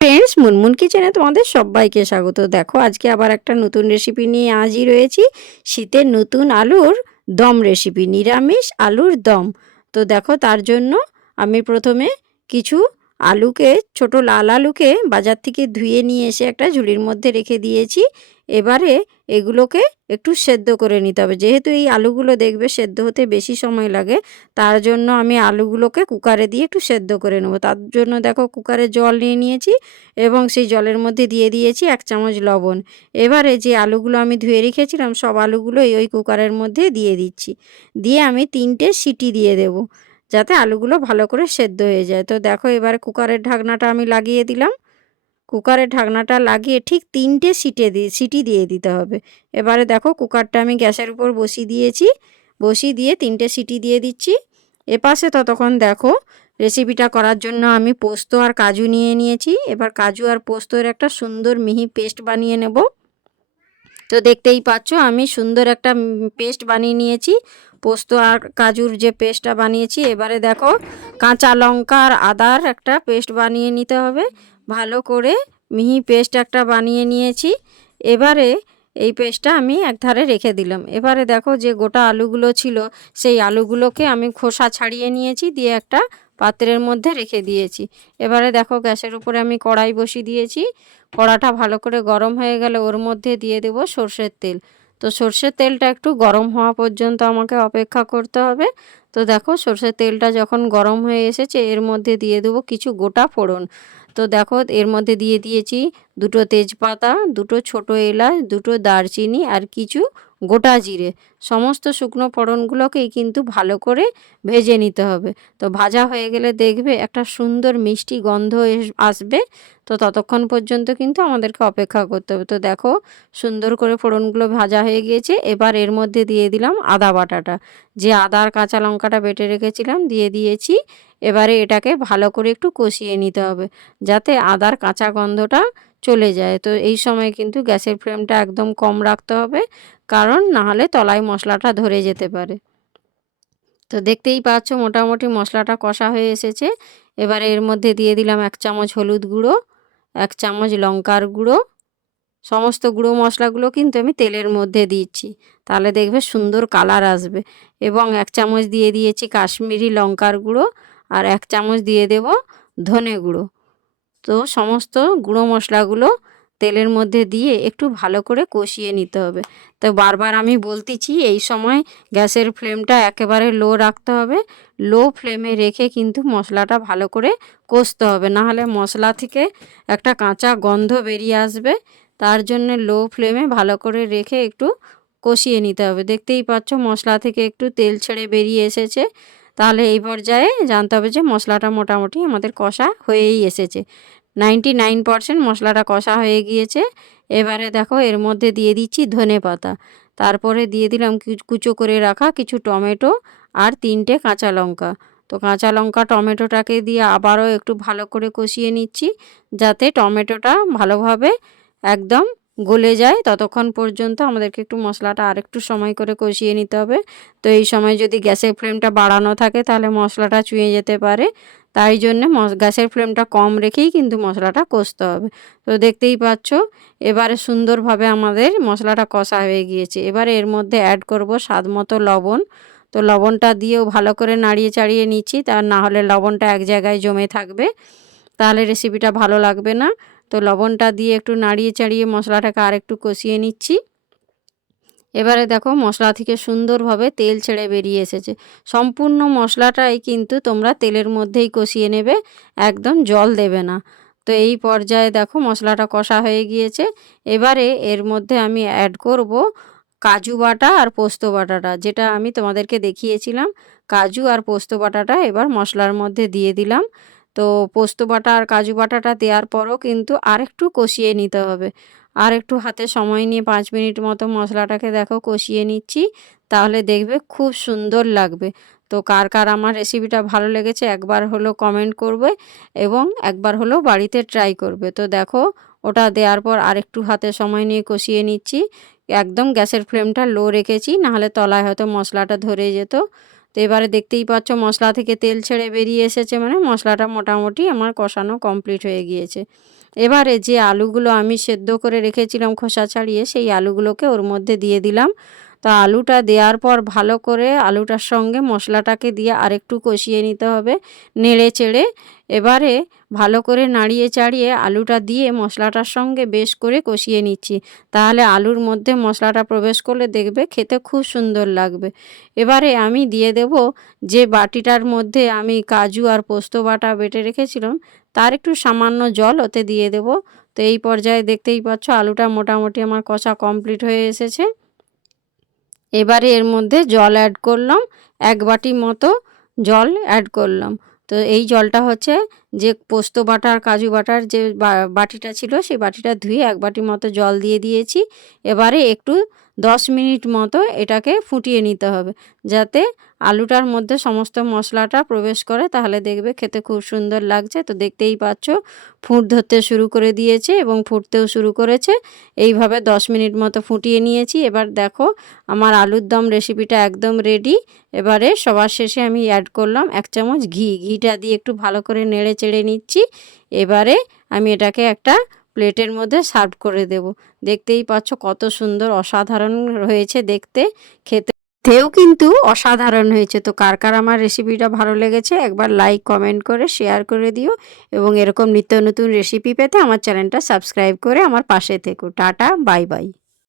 Friends Munmun কিচেনে তোমাদের সবাইকে স্বাগত। দেখো, আজকে আবার একটা নতুন রেসিপি নিয়ে আজই রয়েছি শীতের নতুন আলুর দম রেসিপি নিরামিষ আলুর দম। তো দেখো, তার জন্য আমি প্রথমে কিছু আলুকে, ছোট লাল আলুকে বাজার থেকে ধুয়ে নিয়ে এসে একটা ঝুড়ির মধ্যে রেখে দিয়েছি। এবারে এগুলোকে একটু সেদ্ধ করে নিতে হবে। যেহেতু এই আলুগুলো দেখবে সেদ্ধ হতে বেশি সময় লাগে, তার জন্য আমি আলুগুলোকে কুকারে দিয়ে একটু সেদ্ধ করে নেব। তার জন্য দেখো কুকারে জল নিয়ে নিয়েছি এবং সেই জলের মধ্যে দিয়ে দিয়েছি এক চামচ লবণ। এবারে যে আলুগুলো আমি ধুয়ে রেখেছিলাম সব আলুগুলো ওই কুকারের মধ্যে দিয়ে দিচ্ছি। দিয়ে আমি তিনটে সিটি দিয়ে দেব। যাতে আলুগুলো ভালো করে সেদ্ধ হয়ে যায়। তো দেখো এবারে কুকারের ঢাকনাটা আমি লাগিয়ে দিলাম। কুকারের ঢাকনাটা লাগিয়ে ঠিক তিনটে সিটে দিয়ে সিটি দিয়ে দিতে হবে। এবারে দেখো কুকারটা আমি গ্যাসের উপর বসিয়ে দিয়েছি। বসিয়ে দিয়ে তিনটে সিটি দিয়ে দিচ্ছি। এপাশে ততক্ষণ দেখো রেসিপিটা করার জন্য আমি পোস্ত আর কাজু নিয়ে নিয়েছি। এবার কাজু আর পোস্তর একটা সুন্দর মিহি পেস্ট বানিয়ে নেব। তো দেখতেই পাচ্ছ, আমি সুন্দর একটা পেস্ট বানিয়ে নিয়েছি। পোস্ত আর কাজুর যে পেস্টটা বানিয়েছি, এবারে দেখো, কাঁচা লঙ্কা আর আদার একটা পেস্ট বানিয়ে নিতে হবে। ভালো করে মিহি পেস্ট একটা বানিয়ে নিয়েছি। এবারে এই পেস্টটা আমি একধারে রেখে দিলাম। এবারে দেখো যে গোটা আলুগুলো ছিল, সেই আলুগুলোকে আমি খোসা ছাড়িয়ে নিয়েছি, দিয়ে একটা পাত্রের মধ্যে রেখে দিয়েছি। এবারে দেখো গ্যাসের উপরে আমি কড়াই বসিয়ে দিয়েছি। কড়াটা ভালো করে গরম হয়ে গেলে ওর মধ্যে দিয়ে দেব সর্ষের তেল। তো সর্ষের তেলটা একটু গরম হওয়া পর্যন্ত আমাকে অপেক্ষা করতে হবে। তো দেখো সর্ষের তেলটা যখন গরম হয়ে এসেছে, এর মধ্যে দিয়ে দেবো কিছু গোটা ফোড়ন। তো দেখো এর মধ্যে দিয়ে দিয়েছি দুটো তেজপাতা, দুটো ছোট এলাচ, দুটো দারচিনি আর কিছু গোটা জিরে। সমস্ত শুকনো ফোড়নগুলোকেই কিন্তু ভালো করে ভেজে নিতে হবে। তো ভাজা হয়ে গেলে দেখবে একটা সুন্দর মিষ্টি গন্ধ আসবে। তো ততক্ষণ পর্যন্ত কিন্তু আমাদেরকে অপেক্ষা করতে হবে। তো দেখো সুন্দর করে ফোড়নগুলো ভাজা হয়ে গিয়েছে। এবার এর মধ্যে দিয়ে দিলাম আদা বাটাটা। যে আদার কাঁচা লঙ্কাটা বেটে রেখেছিলাম, দিয়ে দিয়েছি। এবারে এটাকে ভালো করে একটু কষিয়ে নিতে হবে। যাতে আদার কাঁচা গন্ধটা চলে যায়। তো এই সময় কিন্তু গ্যাসের ফ্লেমটা একদম কম রাখতে হবে, কারণ নাহলে তলায় মশলাটা ধরে যেতে পারে। তো দেখতেই পাচ্ছ মোটামুটি মশলাটা কষা হয়ে এসেছে। এবারে এর মধ্যে দিয়ে দিলাম এক চামচ হলুদ গুঁড়ো, এক চামচ লঙ্কার গুঁড়ো। সমস্ত গুঁড়ো মশলাগুলো কিন্তু আমি তেলের মধ্যে দিচ্ছি। তাহলে দেখবে সুন্দর কালার আসবে। এবং এক চামচ দিয়ে দিয়েছি কাশ্মীরি লঙ্কার গুঁড়ো আর এক চামচ দিয়ে দেব ধনে গুঁড়ো। তো সমস্ত গুঁড়ো মশলাগুলো তেলের মধ্যে দিয়ে একটু ভালো করে কষিয়ে নিতে হবে। তো বারবার আমি বলতেছি, এই সময় গ্যাসের ফ্লেমটা একেবারে লো রাখতে হবে। লো ফ্লেমে রেখে কিন্তু মশলাটা ভালো করে কষতে হবে। নাহলে মশলা থেকে একটা কাঁচা গন্ধ বেরিয়ে আসবে। তার জন্য লো ফ্লেমে ভালো করে রেখে একটু কষিয়ে নিতে হবে। দেখতেই পাচ্ছ মশলা থেকে একটু তেল ছেড়ে বেরিয়ে এসেছে। তাহলে এই পর্যায়ে জানতে হবে যে মশলাটা মোটামুটি আমাদের কষা হয়েই এসেছে। নাইনটি নাইন পারসেন্ট মশলাটা কষা হয়ে গিয়েছে। এবারে দেখো এর মধ্যে দিয়ে দিচ্ছি ধনে পাতা। তারপরে দিয়ে দিলাম কুচো করে রাখা কিছু টমেটো আর তিনটে কাঁচা লঙ্কা। তো কাঁচা লঙ্কা টমেটোটাকে দিয়ে আবারও একটু ভালো করে কষিয়ে নিচ্ছি। যাতে টমেটোটা ভালোভাবে একদম গলে যায়, ততক্ষণ পর্যন্ত আমাদেরকে একটু মশলাটা আরেকটু সময় করে কষিয়ে নিতে হবে। তো এই সময় যদি গ্যাসের ফ্লেমটা বাড়ানো থাকে তাহলে মশলাটা চুঁয়ে যেতে পারে। তাই জন্যে গ্যাসের ফ্লেমটা কম রেখেই কিন্তু মশলাটা কষতে হবে। তো দেখতেই পাচ্ছ, এবারে সুন্দরভাবে আমাদের মশলাটা কষা হয়ে গিয়েছে। এবারে এর মধ্যে অ্যাড করব স্বাদ মতো লবণ। তো লবণটা দিয়েও ভালো করে নাড়িয়ে চাড়িয়ে নিচ্ছি। তার না হলে লবণটা এক জায়গায় জমে থাকবে। তাহলে রেসিপিটা ভালো লাগবে না। তো লবণটা দিয়ে একটু নাড়িয়ে চাড়িয়ে মশলাটাকে আর একটু কষিয়ে নিচ্ছি। এবারে দেখো মশলা থেকে সুন্দরভাবে তেল ছেড়ে বেরিয়ে এসেছে। সম্পূর্ণ মশলাটাই কিন্তু তোমরা তেলের মধ্যেই কষিয়ে নেবে, একদম জল দেবে না। তো এই পর্যায়ে দেখো মশলাটা কষা হয়ে গিয়েছে। এবারে এর মধ্যে আমি অ্যাড করব কাজু বাটা আর পোস্ত বাটাটা, যেটা আমি তোমাদেরকে দেখিয়েছিলাম। কাজু আর পোস্ত বাটাটা এবার মশলার মধ্যে দিয়ে দিলাম। তো পোস্ত বাটা আর কাজু বাটাটা দেওয়ার পরও কিন্তু আরেকটু কষিয়ে নিতে হবে। আর একটু হাতে সময় নিয়ে পাঁচ মিনিট মতো মশলাটাকে দেখো কষিয়ে নিচ্ছি, তাহলে দেখবে খুব সুন্দর লাগবে। তো কার কার আমার রেসিপিটা ভালো লেগেছে একবার হলো কমেন্ট করবে এবং একবার হলো বাড়িতে ট্রাই করবে। তো দেখো ওটা দেওয়ার পর আরেকটু হাতে সময় নিয়ে কষিয়ে নিচ্ছি। একদম গ্যাসের ফ্লেমটা লো রেখেছি, নাহলে তলায় হয়তো মশলাটা ধরে যেত। তো এবারে দেখতেই পাচ্ছ মশলা থেকে তেল ছেড়ে বেরিয়ে এসেছে মানে মশলাটা মোটামুটি আমার কষানো কমপ্লিট হয়ে গিয়েছে। এবারে যে আলুগুলো আমি সেদ্ধ করে রেখেছিলাম খোসা ছাড়িয়ে, সেই আলুগুলোকে ওর মধ্যে দিয়ে দিলাম। তো আলুটা দেওয়ার পর ভালো করে আলুটার সঙ্গে মশলাটাকে দিয়ে আরেকটু কষিয়ে নিতে হবে নেড়ে চেড়ে। এবারে ভালো করে নাড়িয়ে চাড়িয়ে আলুটা দিয়ে মশলাটার সঙ্গে বেশ করে কষিয়ে নিচ্ছি। তাহলে আলুর মধ্যে মশলাটা প্রবেশ করলে দেখবে খেতে খুব সুন্দর লাগবে। এবারে আমি দিয়ে দেব যে বাটিটার মধ্যে আমি কাজু আর পোস্ত বাটা বেটে রেখেছিলাম, তার একটু সামান্য জল ওতে দিয়ে দেব। তো এই পর্যায়ে দেখতেই পাচ্ছ আলুটা মোটামুটি আমার কষা কমপ্লিট হয়ে এসেছে। এবারে এর মধ্যে জল অ্যাড করলাম, এক বাটি মতো জল অ্যাড করলাম। তো এই জলটা হচ্ছে যে পোস্ত বাটার, কাজু বাটার যে বাটিটা ছিল সেই বাটিটা ধুয়ে এক বাটি মতো জল দিয়ে দিয়েছি। এবারে একটু দশ মিনিট মতো এটাকে ফুটিয়ে নিতে হবে, যাতে আলুটার মধ্যে সমস্ত মশলাটা প্রবেশ করে, তাহলে দেখবে খেতে খুব সুন্দর লাগছে। তো দেখতেই পাচ্ছ, ফুট ধরতে শুরু করে দিয়েছে এবং ফুটতেও শুরু করেছে। এইভাবে দশ মিনিট মতো ফুটিয়ে নিয়েছি। এবার দেখো, আমার আলুর দম রেসিপিটা একদম রেডি এবারে সবার শেষে আমি অ্যাড করলাম এক চামচ ঘি। ঘিটা দিয়ে একটু ভালো করে নেড়ে চেড়ে নিচ্ছি। এবারে আমি এটাকে একটা প্লেটের মধ্যে সার্ভ করে দেব। দেখতেই পাচ্ছ কত সুন্দর, অসাধারণ হয়েছে দেখতে। খেতে তেও কিন্তু অসাধারণ হয়েছে। তো কার কার আমার রেসিপিটা ভালো লেগেছে, একবার লাইক কমেন্ট করে শেয়ার করে দিও এবং এরকম নিত্য নতুন রেসিপি পেতে আমার চ্যানেলটা সাবস্ক্রাইব করে আমার পাশে থেকো। Tata bye bye